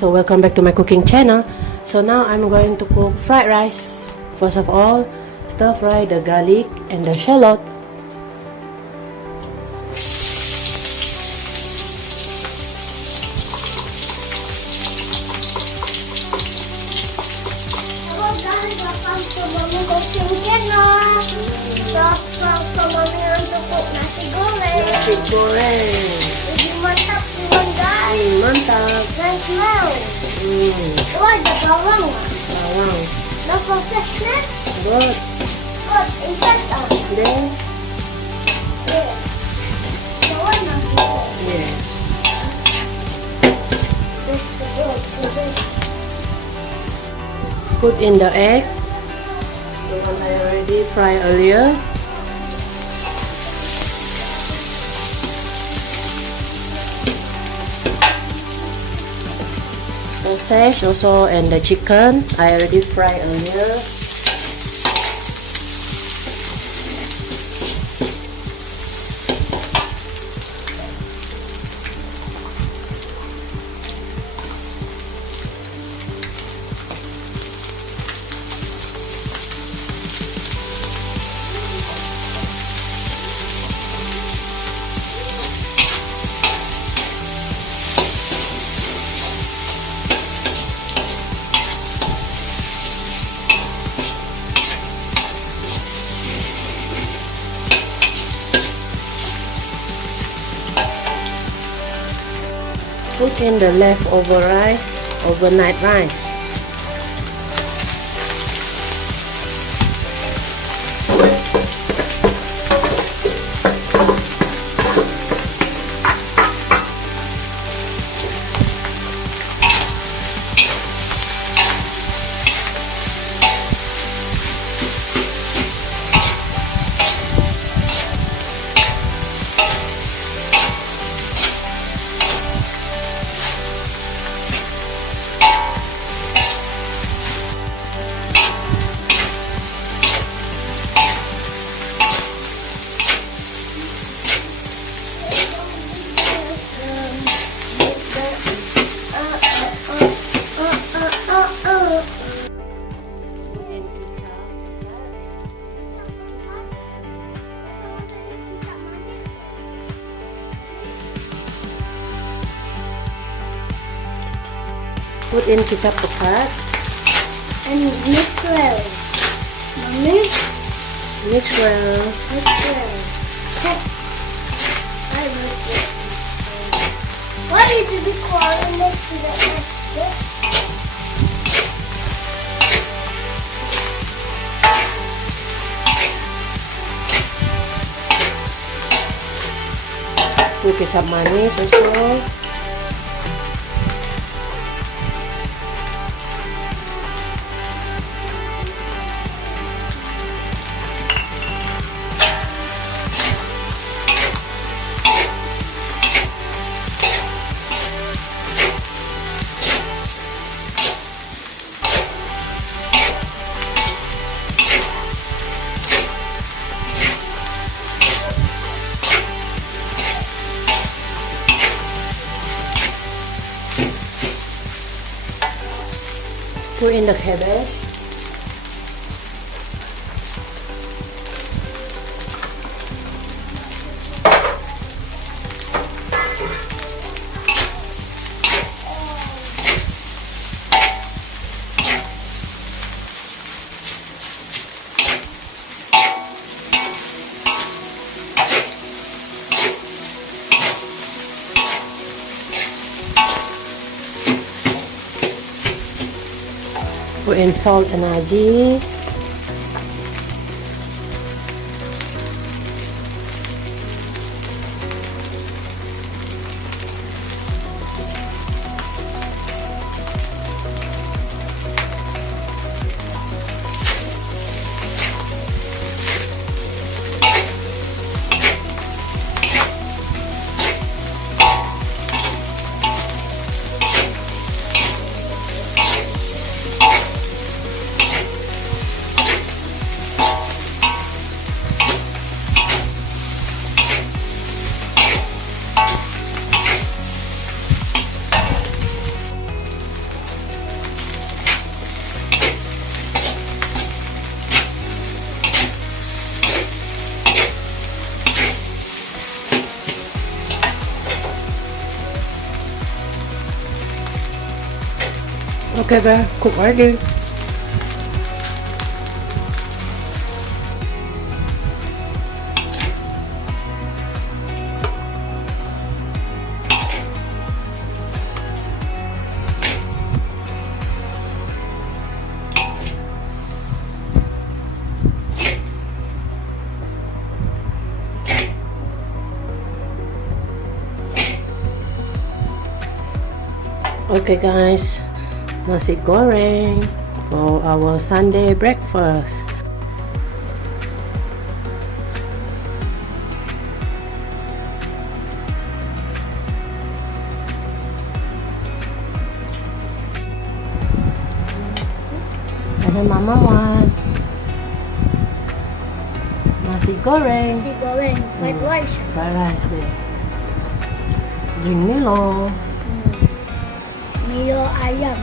so welcome back to my cooking channel. So now I'm going to cook fried rice. First of all, stir fry the garlic and the shallot. Hello guys, welcome to Mama Cooking Channel. So Mami untuk cook nasi goreng. Nasi goreng. Jadi mantap teman guys. Mantap. Dan smell. Oh ada bawang nggak? Bawang. No prosesnya? Good. Good. Insert out. Then. Yeah. Bawang nasi. Yeah. This is good. Put in the egg. The one I already fried earlier. Sausage also, and the chicken I already fried earlier. Put in the leftover rice, overnight rice. Put in kicap pekat And mix well. Mami, mix well. mix well. Okay. I mix it. Why is it required next to the egg? Put kicap manis also. Put in the cabbage. Put in salt and aji. Okay guys, cook already. Okay guys, nasi goreng for our Sunday breakfast. And then mama want nasi goreng. Nasi goreng, fried rice. Fried rice deh. Drink Milo. Milo ayam.